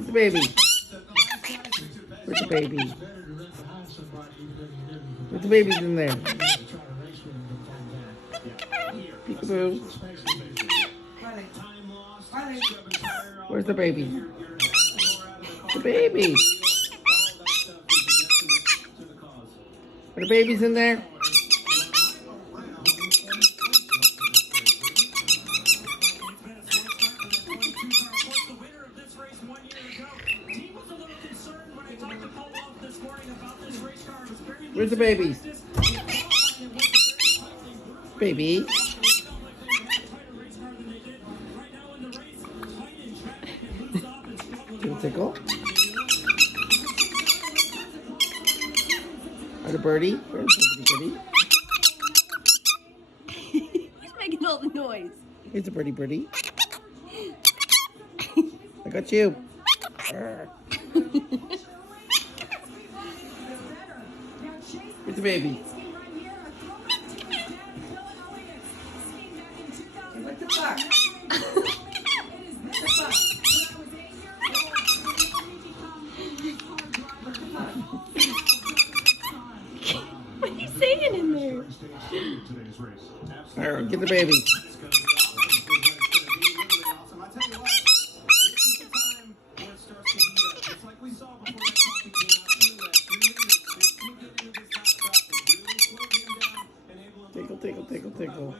Where's the baby? Where's the baby? Where's the babies in there? Peekaboo. Where's the baby? The baby. Are the babies in there? Where's the babies? Baby. Give a tickle. Are the birdie? Where's the birdie? He's making all the noise. Here's a birdie. I got you. Where's the baby? What's the fuck? What are you saying in there? All right, get the baby. Tickle, tickle, tickle, tickle.